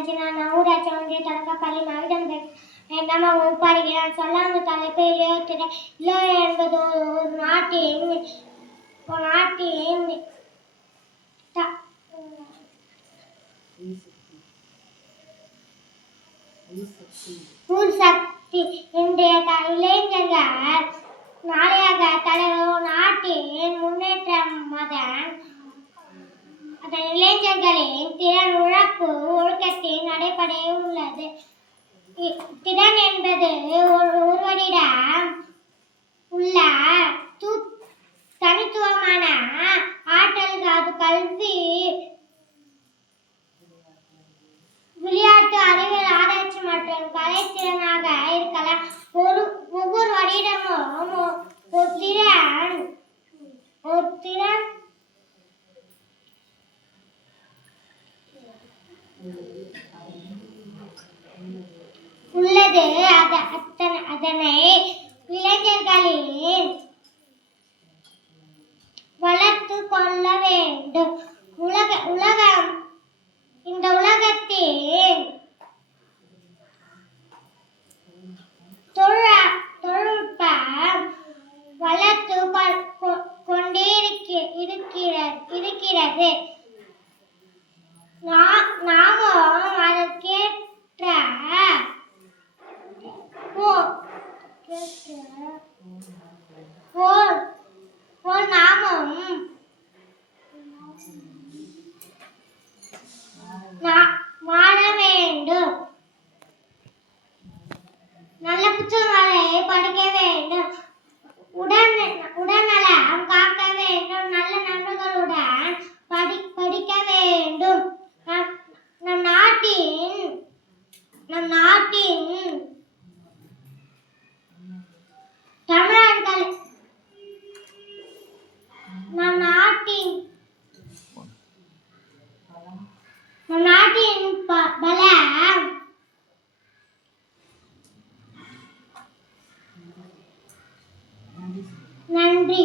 கழிச்சு நான் ஊராட்சி ஒன்றிய தொடக்கப்பள்ளி மகிடம் நம்ம ஒப்பாடுகிறான். சொல்லாமல் தலைப்பு இளையோத்திட இளையோ என்பது ஒரு நாட்டின் சக்தி. இன்றைய இளைஞர்கள் நாளையாக தலைவர் நாட்டின் முன்னேற்றம். அதன் இளைஞர்களின் திறன் உழைப்பு ஒழுக்கத்தின் அடிப்படையில் உள்ளது. திறன் என்பது ஒருவரிடம் உள்ள தனித்துவமான ஆற்றல். அது கல்வி, விளையாட்டு, அறிவியல், ஆராய்ச்சி மற்றும் கலைத்திறனாக இருக்கலாம். ஒவ்வொருவரிடமும் ஒரு திறன் உள்ளது. அதனை இளைஞர்களில் வளர்த்து கொள்ள வேண்டும். இந்த உலகத்தில் தொழில்நுட்பம் வளர்த்து கொண்டே இருக்கிறது. நாமும் அதற்கேற்ற நாமும் மாற வேண்டும். நல்ல புத்தகங்களை படிக்க வேண்டும். உடல்நலம் காக்க வேண்டும். நல்ல நண்பர்களுடன் படிக்க வேண்டும். நம் நாட்டின் தமிழர்கள் நம் நாட்டின் பலம். நன்றி.